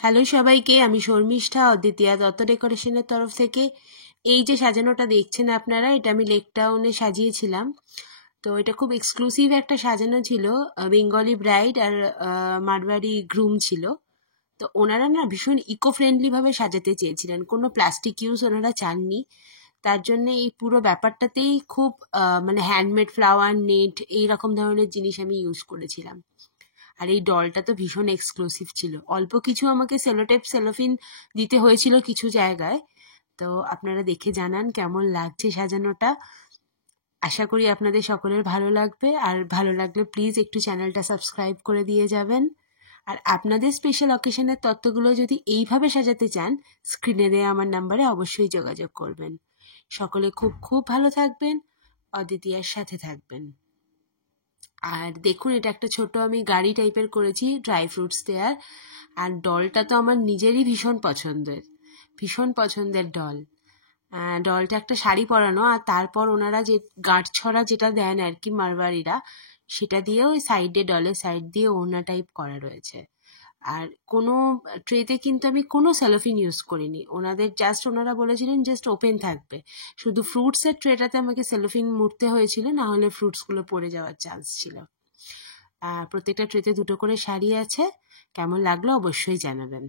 Hello সবাইকে, আমি শর্মিষ্ঠা অদ্বিতীয়া দত্ত ডেকোরেশনের তরফ থেকে এই যে সাজানোটা দেখছেন আপনারা, এটা আমি লেক টাউনে সাজিয়েছিলাম। তো এটা খুব এক্সক্লুসিভ একটা সাজানো ছিল। বেঙ্গলি ব্রাইড আর মারওয়াড়ি গ্রুম ছিল। তো ওনারা না ভীষণ ইকো ফ্রেন্ডলিভাবে সাজাতে চেয়েছিলেন, কোনো প্লাস্টিক ইউজ ওনারা চাননি। তার জন্য এই পুরো ব্যাপারটাতেই খুব মানে হ্যান্ডমেড ফ্লাওয়ার, নেট, এইরকম ধরনের জিনিস আমি ইউজ করেছিলাম। আর এই ডলটা তো ভীষণ এক্সক্লুসিভ ছিল। অল্প কিছু আমাকে সেলোটেপ সেলোফিন দিতে হয়েছিল কিছু জায়গায়। তো আপনারা দেখে জানান কেমন লাগছে সাজানোটা। আশা করি আপনাদের সকলের ভালো লাগবে, আর ভালো লাগলে প্লিজ একটু চ্যানেলটা সাবস্ক্রাইব করে দিয়ে যাবেন। আর আপনাদের স্পেশাল অকেশনের তত্ত্বগুলো যদি এইভাবে সাজাতে চান, স্ক্রিনে দেওয়া আমার নাম্বারে অবশ্যই যোগাযোগ করবেন। সকলে খুব খুব ভালো থাকবেন, অদ্বিতীয়ার সাথে থাকবেন। আর দেখুন, এটা একটা ছোট আমি গাড়ি টাইপের করেছি ড্রাই ফ্রুটস দেওয়ার। আর ডলটা তো আমার নিজেরই ভীষণ পছন্দের ডল। ডলটা একটা শাড়ি পরানো, আর তারপর ওনারা যে গাঁটছড়া যেটা দেন আর কি মারওয়ারিরা, সেটা দিয়ে ওই সাইডে, ডলের সাইড দিয়ে ওড়না টাইপ করা রয়েছে। আর কোনো ট্রেতে কিন্তু আমি কোনো সেলোফিন ইউজ করিনি। ওনারা বলেছিলেন জাস্ট ওপেন থাকবে। শুধু ফ্রুটসের ট্রেটাতে আমাকে সেলোফিন মুড়তে হয়েছিল, না হলে ফ্রুটসগুলো পড়ে যাওয়ার চান্স ছিল। আর প্রত্যেকটা ট্রেতে 2টো করে শাড়ি আছে। কেমন লাগলো অবশ্যই জানাবেন।